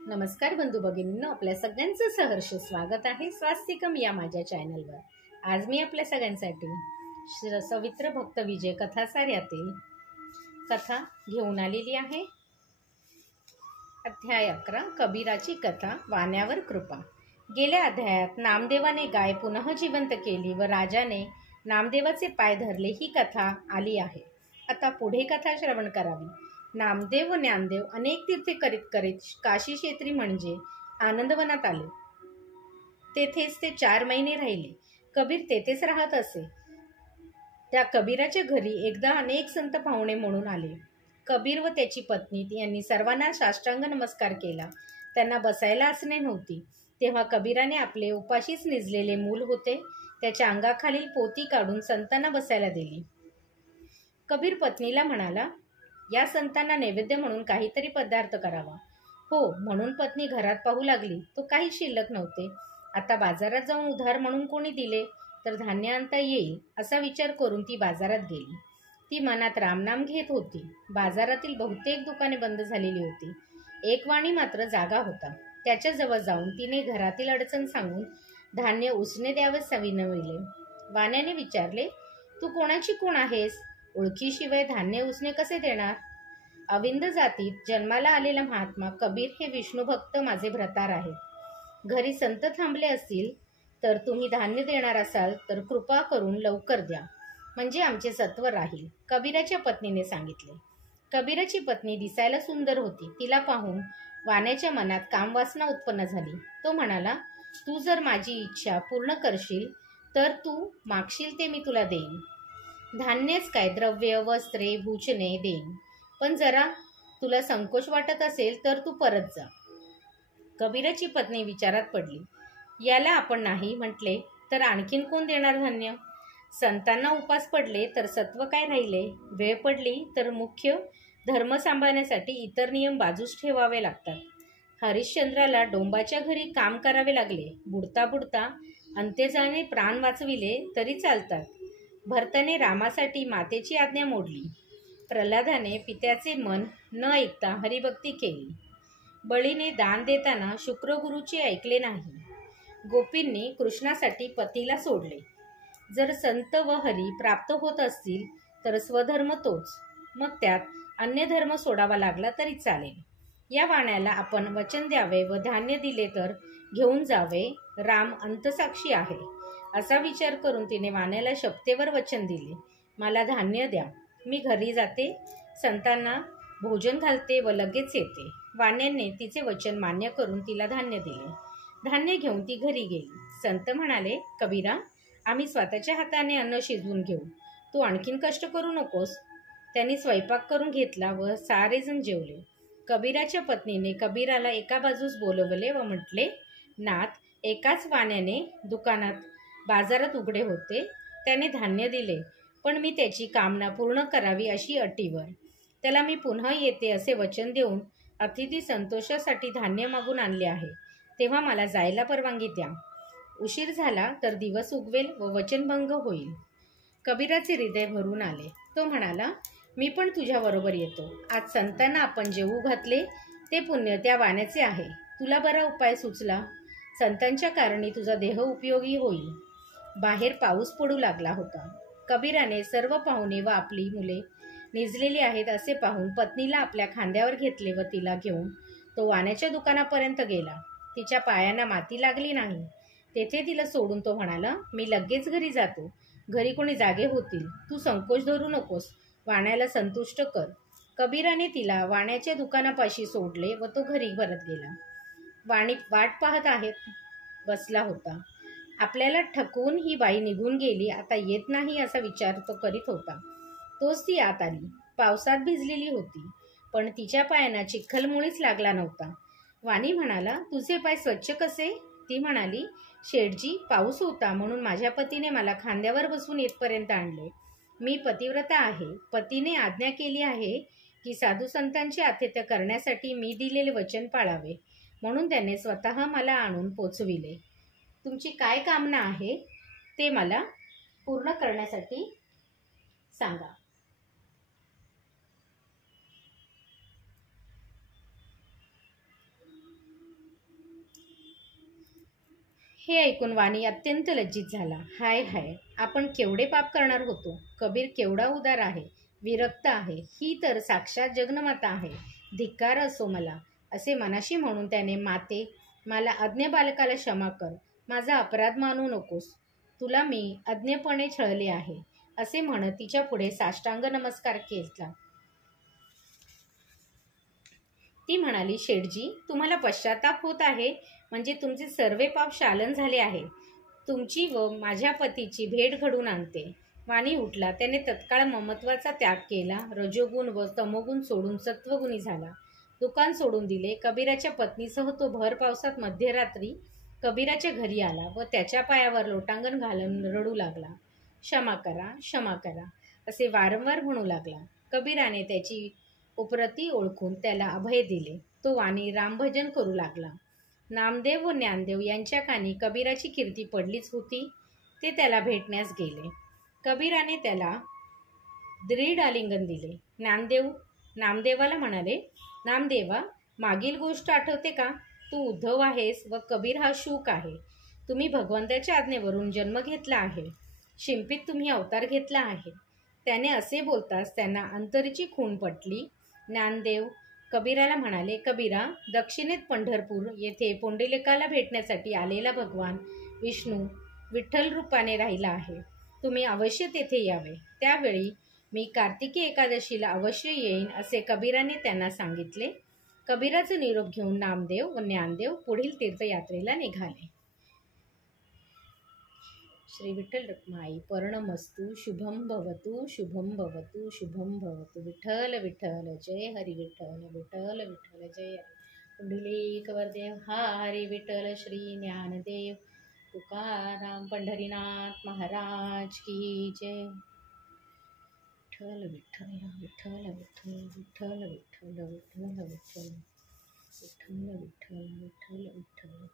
नमस्कार बंधू भगिनींनो, आपल्या सगळ्यांचं सहर्ष स्वागत आहे स्वास्तिकम या माझ्या चॅनलवर। आज मी आपल्या सगळ्यांसाठी सवित्र भक्त विजय कथासार यातील कथा घेऊन आलेली आहे। अध्याय 11, कबीराची कथा, वाण्यावर कृपा। गेल्या अध्यायात नामदेवाने गाय पुनः जिवंत केली व राजाने नामदेवाचे पाय धरले ही कथा आली आहे। आता पुढे कथा श्रवण करावी। नामदेव व ज्ञानदेव अनेक तीर्थे करीत करीत काशी क्षेत्री म्हणजे आनंदवनात आले। तेथेच ते 4 महिने राहिले। कबीर तेथेच राहत असे। त्या कबीराच्या घरी एकदा अनेक संत पाहुणे म्हणून आले। कबीर व त्याची पत्नी यांनी सर्वांना साष्टांग नमस्कार केला। त्यांना बसायला आसने नव्हती। तेव्हा कबीराने आपले उपाशीच निजलेले मूल होते त्याच्या अंगाखालील पोती काढून संतांना बसायला दिली। कबीर पत्नीला म्हणाला, या संतांना नैवेद्य म्हणून काहीतरी पदार्थ करावा। हो म्हणून पत्नी घरात पाहू लागली तो काही शिल्लक नव्हते। आता बाजारात जाऊन उधार म्हणून कोणी दिले तर धान्य आणता येईल असा विचार करून ती बाजारात गेली। ती मनात रामनाम घेत होती। बाजारातील बहुतेक दुकाने बंद झालेली होती। एक वाणी मात्र जागा होता। त्याच्याजवळ जाऊन तिने घरातील अडचण सांगून धान्य उसने द्यावयास विनविले। वाण्याने विचारले, तू कोणाची कोण आहेस? ओळखीशिवाय धान्य उसने कसे देणार? अविंद जातीत जन्माला आलेला महात्मा कबीर हे विष्णुभक्त माझे भ्रतार आहेत। घरी संत थांबले असतील तर तुम्ही धान्य देणार असाल तर कृपा करून लवकर द्या, म्हणजे आमचे सत्व राहील, कबीराच्या पत्नीने सांगितले। कबीराची पत्नी दिसायला सुंदर होती। तिला पाहून वाण्याच्या मनात कामवासना उत्पन्न झाली। तो म्हणाला, तू जर माझी इच्छा पूर्ण करशील तर तू मागशील ते मी तुला देईन। धान्यच काय, द्रव्य, वस्त्रे, भूषणे देईन, पण जरा तुला संकोच वाटत असेल तर तू परत जा। कबीराची पत्नी विचारात पडली। याला आपण नाही म्हटले तर आणखीन कोण देणार धान्य? संतांना उपास पडले तर सत्व काय राहिले? वेळ पडली तर मुख्य धर्म सांभाळण्यासाठी इतर नियम बाजूस ठेवावे लागतात। हरिश्चंद्राला डोंबाच्या घरी काम करावे लागले। बुडता बुडता अंत्यजाने प्राण वाचविले तरी चालतात। भरताने रामासाठी मातेची आज्ञा मोडली। प्रल्हादाने पित्याचे मन न ऐकता हरिभक्ती केली। बळीने दान देताना शुक्रगुरूचे ऐकले नाही। गोपींनी कृष्णासाठी पतीला सोडले। जर संत व हरी प्राप्त होत असतील तर स्वधर्म तोच, मग त्यात अन्य धर्म सोडावा लागला तरी चालेल। या वाण्याला आपण वचन द्यावे व धान्य दिले तर घेऊन जावे, राम अंतसाक्षी आहे असा विचार करून तिने वाण्याला शपथेवर वचन दिले, मला धान्य द्या, मी घरी जाते, संतांना भोजन घालते व लगेच येते। वाण्याने तिचे वचन मान्य करून तिला धान्य दिले। धान्य घेऊन ती घरी गेली। संत म्हणाले, कबीरा, आम्ही स्वतःच्या हाताने अन्न शिजवून घेऊ, तू आणखीन कष्ट करू नकोस। त्यांनी स्वयंपाक करून घेतला व सारेजण जेवले। कबीराच्या पत्नीने कबीराला एका बाजूस बोलवले व म्हटले, नाथ, एकाच वाण्याने बाजारात उघडे होते, त्याने धान्य दिले, पण मी त्याची कामना पूर्ण करावी अशी अटीवर त्याला मी पुन्हा येते असे वचन देऊन अतिथी संतोषासाठी धान्य मागून आणले आहे, तेव्हा मला जायला परवानगी द्या। उशीर झाला तर दिवस उगवेल व वचनभंग होईल। कबीराचे हृदय भरून आले। तो म्हणाला, मी पण तुझ्याबरोबर येतो। आज संतांना आपण जेवू घातले ते पुण्य त्या वाण्याचे आहे। तुला बरा उपाय सुचला, संतांच्या कारणी तुझा देह उपयोगी होईल। बाहेर पाऊस पडू लागला होता। कबीराने सर्व पाहुणे व आपली मुले निजलेली आहेत असे पाहून पत्नीला आपल्या खांद्यावर घेतले व तिला घेऊन तो वाण्याच्या दुकानापर्यंत गेला। तिच्या पायांना माती लागली नाही। तेथे तिला सोडून तो म्हणाला, मी लगेच घरी जातो, घरी कोणी जागे होतील, तू संकोच धरू नकोस, वाण्याला संतुष्ट कर। कबीराने तिला वाण्याच्या दुकानापाशी सोडले व तो घरी परत गेला। वाणी वाट पाहत बसला होता। आपल्याला ठकवून ही बाई निघून गेली, आता येत नाही असा विचार तो करीत होता। तोच ती आत आली। पावसात भिजलेली होती, पण तिच्या पायांना चिखल मुळीच लागला नव्हता। वाणी म्हणाला, तुझे पाय स्वच्छ कसे? ती म्हणाली, शेठजी, पाऊस होता म्हणून माझ्या पतीने मला खांद्यावर बसून येथपर्यंत आणले। मी पतिव्रता आहे। पतीने आज्ञा केली आहे की साधू संतांचे आतिथ्य करण्यासाठी मी दिलेले वचन पाळावे, म्हणून त्याने स्वतः मला आणून पोचविले। तुमची काय कामना आहे ते मला पूर्ण करण्यासाठी सांगा। हे ऐकून वाणी अत्यंत लज्जित झाला. हाय हाय, आपण केवढे पाप करणार होतो. कबीर केवढा उदार आहे, विरक्त आहे. ही तर साक्षात जगन्माता आहे. धिक्कार असो मला, असे मनाशी म्हणून त्याने, माते, मला अज्ञ बालकाला क्षमा कर. माझा अपराध मानू नकोस. तुला मी अज्ञपणे छळले आहे, असे म्हणत तिच्या पुढे साष्टांग नमस्कार केला. ती म्हणाली, शेठजी, तुम्हाला पश्चाताप होत आहे म्हणजे तुमचे सर्व पाप शालन झाले आहे. तुमची व माझ्या पतीची भेट घडून आणते. वाणी उठला. त्याने तत्काळ ममत्वाचा त्याग केला. रजोगुण व तमोगुण सोडून सत्वगुणी झाला. दुकान सोडून दिले. कबीराच्या पत्नीसह तो भर पावसात मध्यरात्री कबीराच्या घरी आला व त्याच्या पायावर लोटांगण घालून रडू लागला. क्षमा करा, क्षमा करा, असे वारंवार म्हणू लागला. कबीराने त्याची उपरती ओळखून त्याला अभय दिले. तो वाणी रामभजन करू लागला. नामदेव व ज्ञानदेव यांच्या कानी कबीराची कीर्ती पडलीच होती. ते त्याला भेटण्यास गेले. कबीराने त्याला दृढ आलिंगन दिले. नामदेवाला म्हणाले, नामदेवा, मागील गोष्ट आठवते का? तू उद्धव आहेस व कबीर हा शुक आहे. तुम्ही भगवंताच्या आज्ञेवरून जन्म घेतला आहे. शिंपीत तुम्ही अवतार घेतला आहे. त्याने असे बोलताच त्यांना अंतरीची खूण पटली. ज्ञानदेव कबीराला म्हणाले, कबीरा, दक्षिणेत पंढरपूर येथे पुंडलिकाला भेटण्यासाठी आलेला भगवान विष्णू विठ्ठल रूपाने राहिला आहे. तुम्ही अवश्य तेथे यावे. त्यावेळी मी कार्तिकी एकादशीला अवश्य येईन, असे कबीराने त्यांना सांगितले. कबीराचा निरोप घेऊन नामदेव व ज्ञानदेव पुढील तीर्थयात्रेला निघाले. श्री विठ्ठल रखुमाई पर्णमस्तु. शुभम भवतु, शुभम भवतु, शुभम भवतु. विठ्ठल विठ्ठल जय हरी विठ्ठल, विठ्ठल विठ्ठल जय हरी. पुंडलिक वरदेव हरी विठ्ठल. श्री ज्ञानदेव तुकाराम पंढरीनाथ महाराज की जय. विठ्ठल विठ्ठल, विठ्ठल विठ्ठल, विठ्ठल विठ्ठल, विठ्ठल विठ्ठल, विठ्ठल विठ्ठल, विठ्ठल विठ्ठल.